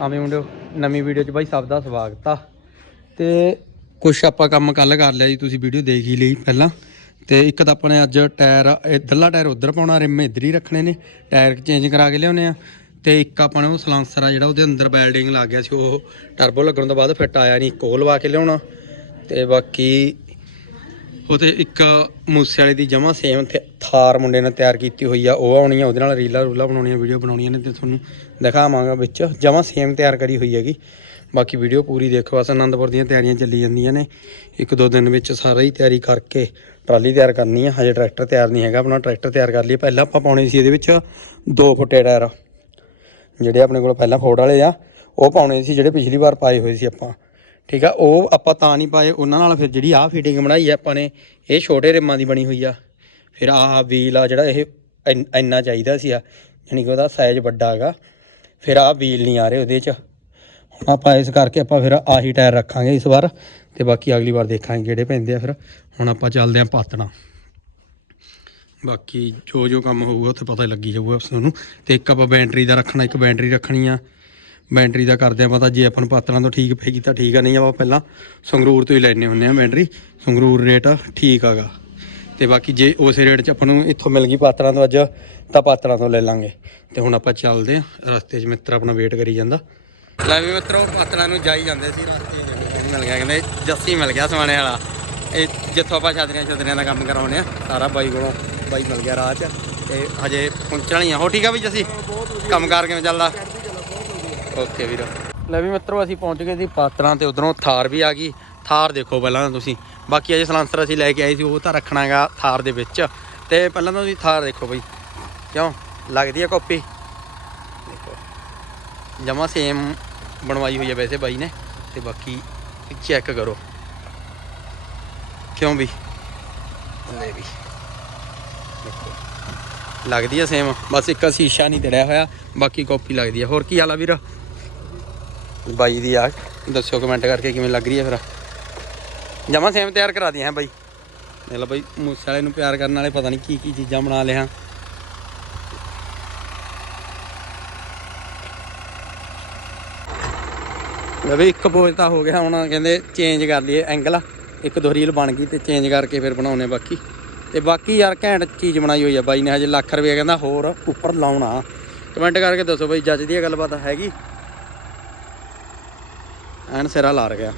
ਆਵੇਂ ਮੁੰਡਿਓ, ਨਵੀਂ ਵੀਡੀਓ 'ਚ ਬਾਈ ਸਭ ਦਾ ਸਵਾਗਤ ਆ। ਤੇ ਕੁਛ ਆਪਾਂ ਕੰਮ ਕੱਲ ਕਰ ਲਿਆ ਜੀ, ਤੁਸੀਂ ਵੀਡੀਓ ਦੇਖ ਹੀ ਲਈ ਪਹਿਲਾਂ। ਤੇ ਇੱਕ ਤਾਂ ਆਪਾਂ ਨੇ ਅੱਜ ਟਾਇਰ ਇੱਧਰਲਾ ਟਾਇਰ ਉੱਧਰ ਪਾਉਣਾ, ਰਿਮ ਇੱਧਰ ਹੀ ਰੱਖਣੇ ਨੇ, ਟਾਇਰ ਚੇਂਜ ਕਰਾ ਕੇ ਲਿਆਉਣੇ ਆ। ਤੇ ਇੱਕ ਆਪਾਂ ਨੇ ਉਹ ਸਲਾਂਸਰ ਆ ਜਿਹੜਾ ਉਹਦੇ ਅੰਦਰ ਬੈਲਡਿੰਗ ਲੱਗ ਗਿਆ ਸੀ, ਉਹ ਟਰਬੋ ਲੱਗਣ ਤੋਂ ਬਾਅਦ ਫਿੱਟ ਆਇਆ ਨਹੀਂ ਉਹ ਲਵਾ ਕੇ ਲਿਆਉਣਾ। ਤੇ ਬਾਕੀ ਉਹਤੇ ਇੱਕ ਮੂਸੇ ਵਾਲੇ ਦੀ ਜਮਾ ਸੇਮ ਥਾਰ ਮੁੰਡੇ ਨੇ ਤਿਆਰ ਕੀਤੀ ਹੋਈ ਆ, ਉਹ ਆਉਣੀ ਆ, ਉਹਦੇ ਨਾਲ ਰੀਲਾਂ ਰੂਲਾਂ ਬਣਾਉਣੀਆਂ ਵੀਡੀਓ ਬਣਾਉਣੀਆਂ ਨੇ ਤੇ ਤੁਹਾਨੂੰ ਦਿਖਾਵਾਂਗਾ ਵਿੱਚ। ਜਮਾ ਸੇਮ ਤਿਆਰ ਕਰੀ ਹੋਈ ਹੈਗੀ। ਬਾਕੀ ਵੀਡੀਓ ਪੂਰੀ ਦੇਖੋ, ਬਸ ਆਨੰਦਪੁਰ ਦੀਆਂ ਤਿਆਰੀਆਂ ਚੱਲੀ ਜਾਂਦੀਆਂ ਨੇ। ਇੱਕ ਦੋ ਦਿਨ ਵਿੱਚ ਸਾਰਾ ਹੀ ਤਿਆਰੀ ਕਰਕੇ ਟਰਾਲੀ ਤਿਆਰ ਕਰਨੀ ਆ। ਹਜੇ ਟਰੈਕਟਰ ਤਿਆਰ ਨਹੀਂ ਹੈਗਾ, ਆਪਣਾ ਟਰੈਕਟਰ ਤਿਆਰ ਕਰ ਲਈ ਪਹਿਲਾਂ ਆਪਾਂ ਪਾਉਣੇ ਸੀ ਇਹਦੇ ਵਿੱਚ ਦੋ ਫੁੱਟੇ ਟਾਇਰ, ਜਿਹੜੇ ਆਪਣੇ ਕੋਲ ਪਹਿਲਾਂ ਫੋਰਡ ਵਾਲੇ ਆ, ਉਹ ਪਾਉਣੇ ਸੀ ਜਿਹੜੇ ਪਿਛਲੀ ਵਾਰ ਪਾਏ ਹੋਏ ਸੀ ਆਪਾਂ। ਠੀਕ ਆ, ਉਹ ਆਪਾਂ ਤਾਂ ਨਹੀਂ ਪਾਏ, ਉਹਨਾਂ ਨਾਲ ਫਿਰ ਜਿਹੜੀ ਆਹ ਫਿਟਿੰਗ ਬਣਾਈ ਆ ਆਪਾਂ ਨੇ, ਇਹ ਛੋਟੇ ਰਿਮਾਂ ਦੀ ਬਣੀ ਹੋਈ ਆ। ਫਿਰ ਆਹ ਵੀਲ ਆ ਜਿਹੜਾ ਇਹ ਇੰਨਾ ਚਾਹੀਦਾ ਸੀ ਆ ਯਾਨੀ ਕਿ ਉਹਦਾ ਸਾਈਜ਼ ਵੱਡਾ ਹੈਗਾ। ਫਿਰ ਆਹ ਵੀਲ ਨਹੀਂ ਆ ਰਹੇ ਉਹਦੇ 'ਚ। ਹੁਣ ਆਪਾਂ ਇਸ ਕਰਕੇ ਆਪਾਂ ਫਿਰ ਆਹੀ ਟਾਇਰ ਰੱਖਾਂਗੇ ਇਸ ਵਾਰ, ਤੇ ਬਾਕੀ ਅਗਲੀ ਵਾਰ ਦੇਖਾਂਗੇ ਕਿਹੜੇ ਪੈਂਦੇ ਆ ਫਿਰ। ਹੁਣ ਆਪਾਂ ਚੱਲਦੇ ਆਂ ਪਾਤਣਾ ਬਾਕੀ ਜੋ ਜੋ ਕੰਮ ਹੋਊਗਾ ਉੱਥੇ ਪਤਾ ਹੀ ਲੱਗੀ ਜਾਊਗਾ ਤੁਹਾਨੂੰ ਤੇ ਇੱਕ ਆਪਾਂ ਬੈਟਰੀ ਦਾ ਰੱਖਣਾ, ਇੱਕ ਬੈਟਰੀ ਰੱਖਣੀ ਆ। ਬੈਟਰੀ ਦਾ ਕਰਦੇ ਆ ਪਤਾ, ਜੇ ਆਪਾਂ ਨੂੰ ਪਾਤਰਾਂ ਤੋਂ ਠੀਕ ਪਏਗੀ ਤਾਂ ਠੀਕ ਆ, ਨਹੀਂ ਆਪਾਂ ਪਹਿਲਾਂ ਸੰਗਰੂਰ ਤੋਂ ਹੀ ਲੈਣੇ ਹੁੰਦੇ ਆ ਬੈਟਰੀ। ਸੰਗਰੂਰ ਰੇਟ ਠੀਕ ਆਗਾ ਤੇ ਬਾਕੀ ਜੇ ਉਸੇ ਰੇਟ 'ਚ ਆਪਾਂ ਨੂੰ ਇੱਥੋਂ ਮਿਲ ਗਈ ਪਾਤਰਾਂ ਤੋਂ ਅੱਜ, ਤਾਂ ਪਾਤਰਾਂ ਤੋਂ ਲੈ ਲਾਂਗੇ। ਤੇ ਹੁਣ ਆਪਾਂ ਚੱਲਦੇ ਆ, ਰਸਤੇ 'ਚ ਮਿੱਤਰ ਆਪਣਾ ਵੇਟ ਕਰੀ ਜਾਂਦਾ। ਲੈ ਵੀ ਮਿੱਤਰੋ, ਪਾਤਰਾਂ ਨੂੰ ਜਾਈ ਜਾਂਦੇ ਸੀ ਰਸਤੇ 'ਚ ਮਿਲ ਗਿਆ, ਕਹਿੰਦੇ ਜੱਸੀ ਮਿਲ ਗਿਆ ਸਮਾਣੇ ਵਾਲਾ। ਇਹ ਜਿੱਥੋਂ ਆਪਾਂ ਛਾਦਰੀਆਂ ਛਾਦਰੀਆਂ ਦਾ ਕੰਮ ਕਰਾਉਣੇ ਆ, ਸਾਰਾ ਬਾਈ ਕੋਲੋਂ ਬਾਈ ਮਿਲ ਗਿਆ ਰਾਹ 'ਚ, ਤੇ ਹਜੇ ਪਹੁੰਚਣਾ ਹੀ ਆ ਹੋ ਠੀਕ ਆ ਵੀ ਜੱਸੀ? ਕੰਮ ਕਾਰ ਕਿਵੇਂ ਚੱਲਦਾ? ਓਕੇ ਵੀਰ। ਲੈ ਵੀ ਮਿੱਤਰੋ, ਅਸੀਂ ਪਹੁੰਚ ਗਏ ਸੀ ਪਾਤਰਾਂ ਤੇ, ਉਧਰੋਂ ਥਾਰ ਵੀ ਆ ਗਈ। ਥਾਰ ਦੇਖੋ ਪਹਿਲਾਂ ਤੁਸੀਂ। ਬਾਕੀ ਅਜੇ ਸਲਾਂਸਰ ਅਸੀਂ ਲੈ ਕੇ ਆਏ ਸੀ, ਉਹ ਤਾਂ ਰੱਖਣਾਗਾ ਥਾਰ ਦੇ ਵਿੱਚ। ਤੇ ਪਹਿਲਾਂ ਤਾਂ ਤੁਸੀਂ ਥਾਰ ਦੇਖੋ ਬਈ। ਕਿਉਂ? ਲੱਗਦੀ ਆ ਕਾਪੀ ਦੇਖੋ। ਜਮਾ ਸੇਮ ਬਣਵਾਈ ਹੋਈ ਹੈ ਵੈਸੇ ਬਾਈ ਨੇ। ਤੇ ਬਾਕੀ ਚੈੱਕ ਕਰੋ। ਕਿਉਂ ਵੀ ਲੈ ਵੀ ਦੇਖੋ। ਲੱਗਦੀ ਆ ਸੇਮ ਬਸ ਇੱਕ ਸ਼ੀਸ਼ਾ ਨਹੀਂ ਤੜਿਆ ਹੋਇਆ। ਬਾਕੀ ਕਾਪੀ ਲੱਗਦੀ ਆ। ਹੋਰ ਕੀ ਹਾਲ ਆ ਵੀਰ? ਬਾਈ ਦੀ ਆ ਦੱਸਿਓ ਕਮੈਂਟ ਕਰਕੇ ਕਿਵੇਂ ਲੱਗ ਰਹੀ ਹੈ ਫਿਰ। ਜਮਾ ਸੇਮ ਤਿਆਰ ਕਰਾ ਦਿਆਂ ਹੈ ਬਾਈ। ਦੇਖ ਲਓ ਬਾਈ, ਮੂਸੇ ਵਾਲੇ ਨੂੰ ਪਿਆਰ ਕਰਨ ਵਾਲੇ ਪਤਾ ਨਹੀਂ ਕੀ ਕੀ ਚੀਜ਼ਾਂ ਬਣਾ ਲਿਆ ਵੀ ਇੱਕ ਪੋਜ ਤਾਂ ਹੋ ਗਿਆ, ਹੁਣ ਕਹਿੰਦੇ ਚੇਂਜ ਕਰ ਲਈਏ ਐਂਗਲ ਇੱਕ ਦੋ ਰੀਲ ਬਣ ਗਈ ਤੇ ਚੇਂਜ ਕਰਕੇ ਫਿਰ ਬਣਾਉਣੇ ਬਾਕੀ। ਤੇ ਬਾਕੀ ਯਾਰ ਘੈਂਟ ਚੀਜ਼ ਬਣਾਈ ਹੋਈ ਆ ਬਾਈ ਨੇ ਹਜੇ ਲੱਖ ਰੁਪਏ ਕਹਿੰਦਾ ਹੋਰ ਉੱਪਰ ਲਾਉਣਾ। ਕਮੈਂਟ ਕਰਕੇ ਦੱਸੋ ਬਾਈ, ਜੱਜ ਦੀ ਇਹ ਗੱਲਬਾਤ ਹੈਗੀ? ਐਨ ਸਿਰਾ ਲਾ ਗਿਆ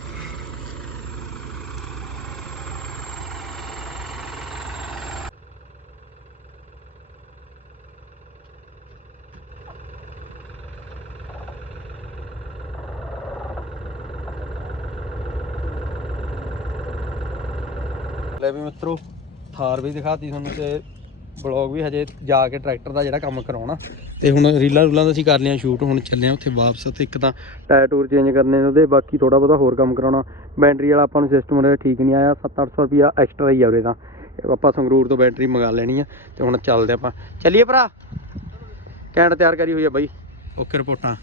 ਲੈ ਵੀ ਮਿੱਤਰੋ ਥਾਰ ਵੀ ਦਿਖਾਤੀ ਤੁਹਾਨੂੰ ਤੇ ਬਲੌਗ ਵੀ ਹਜੇ ਜਾ ਕੇ ਟਰੈਕਟਰ ਦਾ ਜਿਹੜਾ ਕੰਮ ਕਰਾਉਣਾ। ਤੇ ਹੁਣ ਰੀਲਾਂ ਰੂਲਾਂ ਦਾ ਅਸੀਂ ਕਰ ਲਿਆ ਸ਼ੂਟ ਹੁਣ ਚੱਲੇ ਆ ਉੱਥੇ ਵਾਪਸ ਤੇ ਇੱਕ ਤਾਂ ਟਾਇਰ ਟੂਰ ਚੇਂਜ ਕਰਨੇ ਨੇ ਉਹਦੇ ਬਾਕੀ ਥੋੜਾ ਬਹੁਤਾ ਹੋਰ ਕੰਮ ਕਰਾਉਣਾ। ਬੈਟਰੀ ਵਾਲਾ ਆਪਾਂ ਨੂੰ ਸਿਸਟਮ ਉਹਦਾ ਠੀਕ ਨਹੀਂ ਆਇਆ 7-800 ਰੁਪਿਆ ਐਕਸਟਰਾ ਹੀ ਆ ਉਹਦੇ ਤਾਂ। ਆਪਾਂ ਸੰਗਰੂਰ ਤੋਂ ਬੈਟਰੀ ਮੰਗਾ ਲੈਣੀ ਆ ਤੇ ਹੁਣ ਚੱਲਦੇ ਆਪਾਂ। ਚੱਲੀਏ ਭਰਾ। ਕੈਂਟ ਤਿਆਰ ਕਰੀ ਹੋਈ ਆ ਬਾਈ। ਓਕੇ ਰਿਪੋਰਟਾਂ।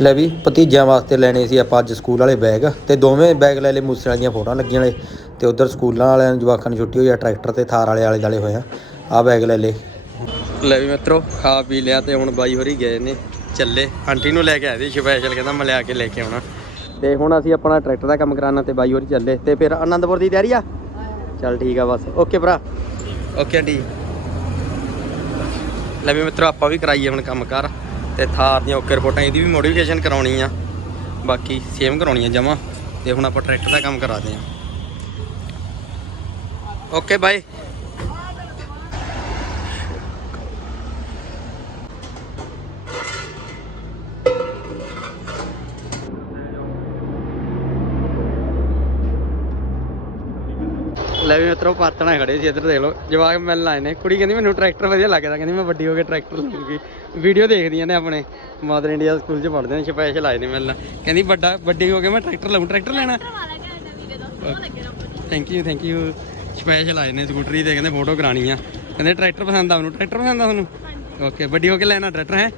ਲੈ ਵੀ ਭਤੀਜਿਆਂ ਵਾਸਤੇ ਲੈਣੇ ਸੀ ਆਪਾਂ ਅੱਜ ਸਕੂਲ ਵਾਲੇ ਬੈਗ ਤੇ ਦੋਵੇਂ ਬੈਗ ਲੈ ਲਏ ਮੂਸੇ ਵਾਲੀਆਂ ਫੋਟੋਆਂ ਲੱਗੀਆਂ ਵਾਲੇ। ਤੇ ਉਧਰ ਸਕੂਲਾਂ ਵਾਲਿਆਂ ਨੂੰ ਜਵਾਕਾਂ ਨੂੰ ਛੁੱਟੀ ਹੋਈ ਆ, ਟਰੈਕਟਰ ਤੇ ਥਾਰ ਵਾਲੇ ਆਲੇ ਜਾਲੇ ਹੋਏ ਆ। ਬੈਗ ਲੈ ਲਏ। ਲੈ ਵੀ ਮਿੱਤਰੋ, ਖਾ ਪੀ ਲਿਆ ਤੇ ਹੁਣ ਬਾਈ ਹੋਰੀ ਗਏ ਨੇ ਚੱਲੇ। ਆਂਟੀ ਨੂੰ ਲੈ ਕੇ ਆਏ ਸੀ ਸਪੈਸ਼ਲ ਕਹਿੰਦਾ ਮੈਂ ਲਿਆ ਕੇ ਲੈ ਕੇ ਆਉਣਾ। ਤੇ ਹੁਣ ਅਸੀਂ ਆਪਣਾ ਟਰੈਕਟਰ ਦਾ ਕੰਮ ਕਰਾਉਣਾ ਤੇ ਬਾਈ ਹੋਰੀ ਚੱਲੇ। ਤੇ ਫਿਰ ਆਨੰਦਪੁਰ ਦੀ ਤਿਆਰੀ ਆ? ਚੱਲ ਠੀਕ ਆ ਬਸ। ਓਕੇ ਭਰਾ। Okay aunty. ਲੈ ਵੀ ਮਿੱਤਰੋ, ਆਪਾਂ ਵੀ ਕਰਾਈਏ ਹੁਣ ਕੰਮ ਕਰ ਤੇ ਥਾਰ ਦੀਆਂ ਓਕੇ ਰਿਪੋਰਟਾਂ ਇਹਦੀ ਵੀ ਮੋਡੀਫਿਕੇਸ਼ਨ ਕਰਾਉਣੀ ਆ। ਬਾਕੀ ਸੇਮ ਕਰਾਉਣੀ ਆ ਜਮਾ। ਤੇ ਹੁਣ ਆਪਾਂ ਟਰੈਕਟਰ ਦਾ ਕੰਮ ਕਰਾਦੇ ਆ ਓਕੇ ਬਾਏ ਲੈ ਵੀ ਮਿੱਤਰੋ ਪਾਤਣਾ ਖੜੇ ਸੀ ਇੱਧਰ ਦੇਖ ਲਓ। ਜਵਾਕ ਮਿਲਣ ਆਏ ਨੇ। ਕੁੜੀ ਕਹਿੰਦੀ ਮੈਨੂੰ ਟਰੈਕਟਰ ਵਧੀਆ ਲੱਗਦਾ ਕਹਿੰਦੀ ਮੈਂ ਵੱਡੀ ਹੋ ਕੇ ਟਰੈਕਟਰ ਲਵਾਂਗੀ ਵੀਡੀਓ ਦੇਖਦੀਆਂ ਨੇ ਆਪਣੇ। ਮਦਰ ਇੰਡੀਆ ਸਕੂਲ 'ਚ ਪੜ੍ਹਦੇ ਨੇ ਸਪੈਸ਼ਲ ਆਏ ਨੇ ਮਿਲਣ। ਕਹਿੰਦੀ ਵੱਡਾ ਵੱਡੀ ਹੋ ਕੇ ਮੈਂ ਟਰੈਕਟਰ ਲਵਾਂ ਟਰੈਕਟਰ ਲੈਣਾ? Thank you thank you special ਆਏ ਨੇ ਸਕੂਟਰੀ ਤੇ ਕਹਿੰਦੇ ਫੋਟੋ ਕਰਾਣੀ ਆ। ਕਹਿੰਦੇ ਟਰੈਕਟਰ ਪਸੰਦ ਆ ਮੈਨੂੰ। ਟਰੈਕਟਰ ਪਸੰਦ ਆ ਤੁਹਾਨੂੰ? ਓਕੇ ਵੱਡੀ ਹੋ ਕੇ ਲੈਣਾ ਟਰੈਕਟਰ ਹੈ?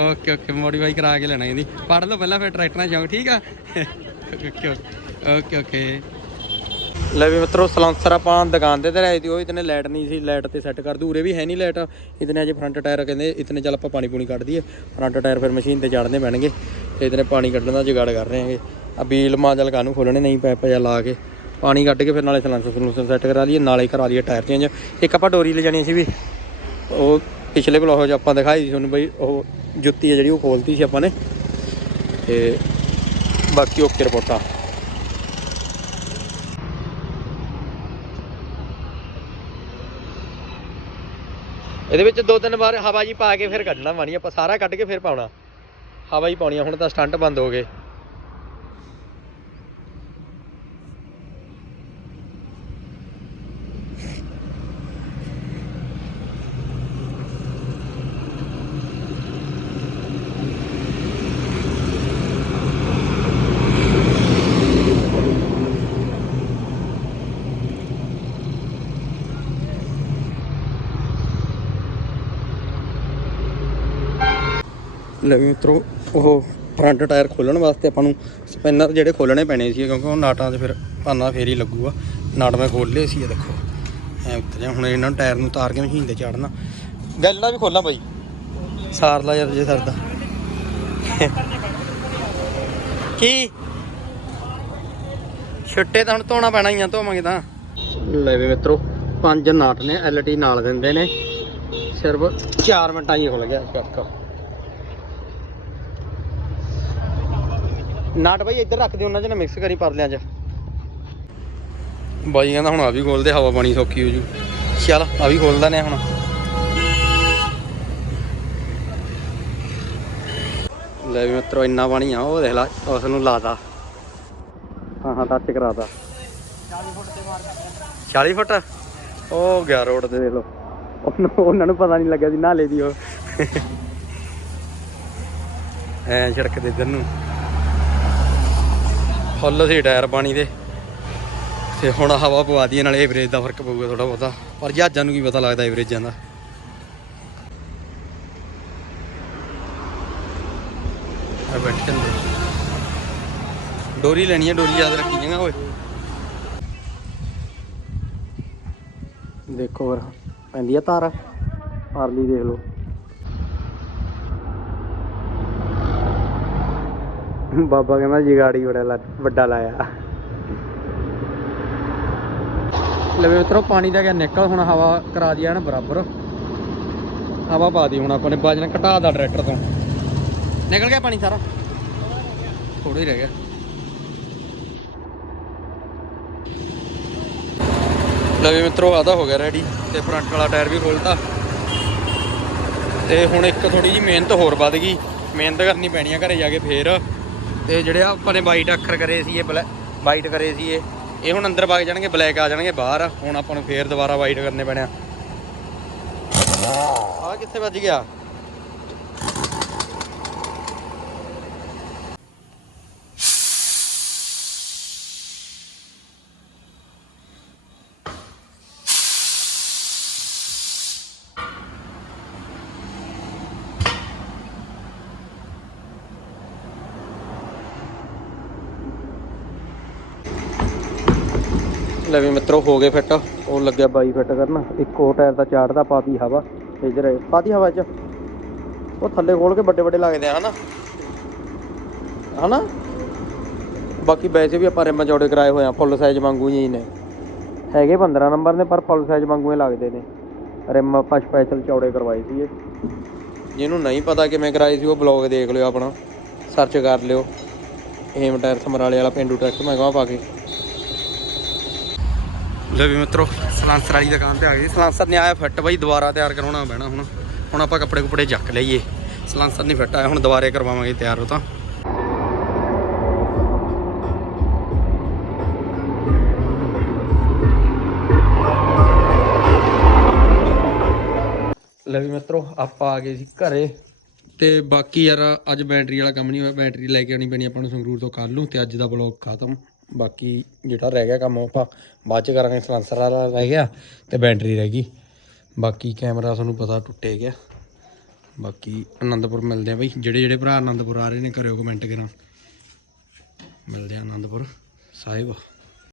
ਓਕੇ ਓਕੇ ਮੋਡੀਫਾਈ ਕਰਾ ਕੇ ਲੈਣਾ ਕਹਿੰਦੀ ਪੜ੍ਹ ਲਓ ਪਹਿਲਾਂ ਫਿਰ ਟਰੈਕਟਰਾਂ ਸ਼ੌਂਕ ਠੀਕ ਆ? ਓਕੇ ਓਕੇ ਓਕੇ ਲੈ ਵੀ ਮਿੱਤਰੋ ਸਲੈਂਸਰ ਆਪਾਂ ਦੁਕਾਨ ਤੇ ਤੇ ਲਾਈ ਦੀ ਉਹ ਇਤਨੇ ਲਾਈਟ ਨਹੀਂ ਸੀ ਲਾਈਟ ਤੇ ਸੈੱਟ ਕਰ ਦੂ ਉਰੇ ਵੀ ਹੈ ਨਹੀਂ ਲਾਈਟ ਇਤਨੇ ਅਜੇ ਫਰੰਟ ਟਾਇਰ ਕਹਿੰਦੇ ਇਤਨੇ ਚੱਲ ਆਪਾਂ ਪਾਣੀ ਪੂਣੀ ਕੱਢ ਦਈਏ। ਫਰੰਟ ਟਾਇਰ ਫਿਰ ਮਸ਼ੀਨ ਤੇ ਚੜਨੇ ਪੈਣਗੇ ਤੇ ਇਤਨੇ ਪਾਣੀ ਕੱਢਣ ਦਾ ਜੁਗਾੜ ਕਰ ਰਹੇ ਹਾਂਗੇ। ਆ ਬੀਲ ਮਾਂਜਲ ਕਾਨੂੰ ਖੋਲਣੇ ਨਹੀਂ ਪੈਪ ਜਾਂ ਲਾ ਕੇ। ਪਾਣੀ ਕੱਢ ਕੇ ਫਿਰ ਨਾਲੇ ਸਲੈਂਸਰ ਸਲੂਸਰ ਸੈੱਟ ਕਰਾ ਲਈਏ, ਨਾਲੇ ਕਰਾ ਲਈਏ ਟਾਇਰ ਚੇਂਜ ਇੱਕ ਆਪਾਂ ਡੋਰੀ ਲੈ ਜਾਣੀ ਸੀ ਵੀ, ਉਹ ਪਿਛਲੇ ਬਲੌਗ 'ਚ ਆਪਾਂ ਦਿਖਾਈ ਸੀ ਤੁਹਾਨੂੰ ਬਈ, ਉਹ ਜੁੱਤੀ ਹੈ ਜਿਹੜੀ ਉਹ ਖੋਲਤੀ ਸੀ ਆਪਾਂ ਨੇ। ਤੇ ਬਾਕੀ ਓਕੇ ਰਿਪੋਰਟਾਂ। ਇਹਦੇ ਵਿੱਚ ਦੋ ਤਿੰਨ ਵਾਰ ਹਵਾ ਜੀ ਪਾ ਕੇ ਫਿਰ ਕੱਢਣਾ ਪਾਣੀ ਆਪਾਂ ਸਾਰਾ ਕੱਢ ਕੇ ਫਿਰ ਪਾਉਣਾ। ਹਵਾ ਹੀ ਪਾਉਣੀ ਆ, ਹੁਣ ਤਾਂ ਸਟੰਟ ਬੰਦ ਹੋ ਗਏ। ਲੈ ਵੀ ਮਿੱਤਰੋ, ਉਹ ਫਰੰਟ ਟਾਇਰ ਖੋਲਣ ਵਾਸਤੇ ਆਪਾਂ ਨੂੰ ਸਪਿਨਰ ਜਿਹੜੇ ਖੋਲਣੇ ਪੈਣੇ ਸੀ, ਕਿਉਂਕਿ ਉਹ ਨਾਟਾਂ 'ਚ ਫਿਰ ਭਾਨਾ ਫੇਰ ਹੀ ਲੱਗੂਗਾ। ਨਾਟ ਮੈਂ ਖੋਲ ਲਏ ਸੀ, ਇਹ ਦੇਖੋ। ਐ ਉਤਰਿਆ, ਹੁਣ ਇਹਨਾਂ ਨੂੰ ਟਾਇਰ ਨੂੰ ਉਤਾਰ ਕੇ ਮਸ਼ੀਨ ਤੇ ਚਾੜਨਾ। ਗੱਲਾਂ ਵੀ ਖੋਲਾਂ ਬਾਈ। ਸਾਰ ਲਾ ਯਾਰ ਜੇ ਸਰਦਾ। ਕੀ? ਛੁੱਟੇ ਤਾਂ ਹੁਣ ਧੋਣਾ ਪੈਣਾ ਹੀ ਆ, ਧੋਵਾਂਗੇ ਤਾਂ। ਲੈ ਵੀ ਮਿੱਤਰੋ, ਪੰਜ ਨਾਟ ਨੇ ਐਲਟੀ ਨਾਲ ਦਿੰਦੇ ਨੇ। ਸਿਰਫ 4 ਮਿੰਟਾਂ ਹੀ ਖੁੱਲ ਗਿਆ ਚੱਕ ਨਾਟ ਬਾਈ, ਇੱਧਰ ਰੱਖ ਦੇ ਉਹਨਾਂ ਚ ਨਾ ਮਿਕਸ ਕਰੀ ਪਰਲਿਆਂ ਚ। ਬਾਈ ਕਹਿੰਦਾ ਹੁਣ ਆ ਵੀ ਖੋਲਦੇ, ਹਵਾ ਪਾਣੀ ਸੌਖੀ ਹੋ ਜੂ। ਚੱਲ, ਆ ਵੀ ਖੋਲਦਾ ਨੇ ਹੁਣ। ਲੈ ਵੀ ਮਿੱਤਰੋ, ਇੰਨਾ ਪਾਣੀ ਆ, ਉਹ ਦੇਖ ਲੈ, ਉਸ ਨੂੰ ਲਾਦਾ ਹਾਂ ਹਾਂ ਟੱਚ ਕਰਾਤਾ। 40 ਫੁੱਟ ਉਹ ਗਿਆ ਰੋਡ ਤੇ, ਦੇਖ ਲੋ ਉਹਨਾਂ ਨੂੰ ਪਤਾ ਨਹੀਂ ਲੱਗਿਆ ਸੀ ਨਾਲੇ ਦੀ ਉਹ। ਐ ਛੜਕ ਦੇ ਇੱਧਰ ਨੂੰ। ਫੁੱਲ ਸੀ ਟਾਇਰ ਪਾਣੀ ਦੇ। ਤੇ ਹੁਣ ਹਵਾ ਪਵਾ ਦਈਏ, ਨਾਲੇ ਐਵਰੇਜ ਦਾ ਫ਼ਰਕ ਪਊਗਾ ਥੋੜਾ ਬਹੁਤਾ। ਪਰ ਜਹਾਜ਼ਾਂ ਨੂੰ ਕੀ ਪਤਾ ਲੱਗਦਾ ਐਵਰੇਜਾਂ ਦਾ। ਆ ਬੈਠ ਜਾਂਦੇ ਡੋਰੀ ਲੈਣੀ ਹੈ ਡੋਰੀ ਯਾਦ ਰੱਖੀ ਜਾਂਗਾ ਓਏ। ਦੇਖੋ ਫਿਰ, ਪੈਂਦੀ ਆ ਤਾਰ? ਪਾਰਲੀ ਦੇਖ ਲਓ। ਬਾਬਾ ਕਹਿੰਦਾ ਜਿਗਾੜੀ ਬੜਾ ਲਾ- ਵੱਡਾ ਲਾਇਆ। ਲਵੇ ਉਤਰੋ ਪਾਣੀ ਦਾ ਗਿਆ ਨਿਕਲ, ਹੁਣ ਹਵਾ ਕਰਾ ਦਿਆ ਨਾ ਬਰਾਬਰ। ਹਵਾ ਪਾ ਦੀ ਹੁਣ ਆਪਾਂ ਨੇ ਬਾਜਣਾ ਘਟਾ ਦਾ ਟਰੈਕਟਰ ਤੋਂ। ਨਿਕਲ ਗਿਆ ਪਾਣੀ ਸਾਰਾ? ਥੋੜਾ ਹੀ ਰਹਿ ਗਿਆ। ਲਵੇ ਮਿੱਤਰੋ ਆਦਾ ਹੋ ਗਿਆ ਰੈਡੀ ਤੇ ਫਰੰਟ ਵਾਲਾ ਟਾਇਰ ਵੀ ਖੋਲਤਾ ਤੇ ਹੁਣ ਇੱਕ ਥੋੜੀ ਜੀ ਮਿਹਨਤ ਹੋਰ ਵੱਧ ਗਈ। ਮਿਹਨਤ ਕਰਨੀ ਪੈਣੀ ਆ, ਘਰੇ ਜਾ ਕੇ ਫੇਰ। ਤੇ ਜਿਹੜੇ ਆਪਾਂ ਨੇ ਵਾਈਟ ਅੱਖਰ ਕਰੇ ਸੀ ਇਹ ਵਾਈਟ ਕਰੇ ਸੀ ਇਹ ਇਹ ਹੁਣ ਅੰਦਰ ਵਗ ਜਾਣਗੇ ਬਲੈਕ ਆ ਜਾਣਗੇ ਬਾਹਰ। ਹੁਣ ਆਪਾਂ ਨੂੰ ਫੇਰ ਦੁਬਾਰਾ ਵਾਈਟ ਕਰਨੇ ਪੈਣੇ ਆ। ਆ ਕਿੱਥੇ ਵੱਜ ਗਿਆ? ਲੈ ਵੀ ਮਿੱਤਰੋ ਹੋ ਗਏ ਫਿੱਟ। ਉਹ ਲੱਗਿਆ ਬਾਈ ਫਿੱਟ ਕਰਨ। ਇੱਕ ਹੋਰ ਟਾਇਰ ਦਾ ਚਾੜਦਾ ਪਾਤੀ ਹਵਾ। ਇਧਰ ਪਾਤੀ ਹਵਾ ਚ। ਉਹ ਥੱਲੇ ਖੋਲ ਕੇ ਵੱਡੇ ਵੱਡੇ ਲੱਗਦੇ ਆ, ਹਨਾ? ਹਨਾ? ਬਾਕੀ ਵੈਸੇ ਵੀ ਆਪਾਂ ਰਿਮ ਜੋੜੇ ਕਰਾਏ ਹੋਏ ਆ, ਫੁੱਲ ਸਾਈਜ਼ ਵਾਂਗੂ ਹੀ ਨੇ। ਹੈਗੇ 15 ਨੰਬਰ ਨੇ, ਪਰ ਫੁੱਲ ਸਾਈਜ਼ ਵਾਂਗੂ ਹੀ ਲੱਗਦੇ ਨੇ। ਰਿਮ ਆਪਾਂ ਸਪੈਸ਼ਲ ਚੌੜੇ ਕਰਵਾਏ ਸੀ ਇਹ ਜਿਹਨੂੰ ਨਹੀਂ ਪਤਾ ਕਿਵੇਂ ਕਰਾਏ ਸੀ, ਉਹ ਬਲੌਗ ਦੇਖ ਲਿਓ ਆਪਣਾ। ਸਰਚ ਕਰ ਲਿਓ। ਏਮ ਟਾਇਰ ਸਮਰਾਲੇ ਵਾਲਾ ਪਿੰਡੂ ਟਰੈਕਟ ਮੈਂ ਕਹਾਂ ਪਾ ਕੇ। ਲੈ ਵੀ ਮਿੱਤਰੋ, ਸਲਾਂਸਰ ਵਾਲੀ ਦੁਕਾਨ ਤੇ ਆ ਗਏ। ਸਲਾਂਸਰ ਨੇ ਆਇਆ ਫਿੱਟ ਬਾਈ ਦੁਬਾਰਾ ਤਿਆਰ ਕਰਾਉਣਾ ਪੈਣਾ ਹੁਣ। ਹੁਣ ਆਪਾਂ ਕੱਪੜੇ ਕੁਪੜੇ ਚੱਕ ਲਈਏ। ਸਲਾਂਸਰ ਨਹੀਂ ਫਿੱਟ ਆਇਆ, ਹੁਣ ਦੁਬਾਰੇ ਕਰਵਾਵਾਂਗੇ ਤਿਆਰ ਉਹ ਤਾਂ। ਲੈ ਵੀ ਮਿੱਤਰੋ, ਆਪਾਂ ਆ ਗਏ ਸੀ ਘਰੇ। ਤੇ ਬਾਕੀ ਯਾਰ, ਅੱਜ ਬੈਟਰੀ ਵਾਲਾ ਕੰਮ ਨਹੀਂ ਹੋਇਆ। ਬੈਟਰੀ ਲੈ ਕੇ ਆਉਣੀ ਪੈਣੀ ਆਪਾਂ ਨੂੰ ਸੰਗਰੂਰ ਤੋਂ ਕੱਲ ਨੂੰ, ਤੇ ਅੱਜ ਦਾ ਬਲੌਗ ਖਤਮ। ਬਾਕੀ ਜਿਹੜਾ ਰਹਿ ਗਿਆ ਕੰਮ ਉਹ ਆਪਾਂ ਬਾਅਦ ਚ ਕਰਾਂਗੇ, ਸਲੈਂਸਰ ਵਾਲਾ ਰਹਿ ਗਿਆ ਤੇ ਬੈਟਰੀ ਰਹਿ ਗਈ। ਬਾਕੀ ਕੈਮਰਾ ਤੁਹਾਨੂੰ ਪਤਾ ਟੁੱਟੇ ਗਿਆ। ਬਾਕੀ ਆਨੰਦਪੁਰ ਮਿਲਦੇ ਆ ਬਈ। ਜਿਹੜੇ ਜਿਹੜੇ ਭਰਾ ਆਨੰਦਪੁਰ ਆ ਰਹੇ ਨੇ, ਕਰਿਓ ਕਮੈਂਟ ਕਰਾਂ। ਮਿਲਦੇ ਆ ਆਨੰਦਪੁਰ। ਸਾਹਿਬ।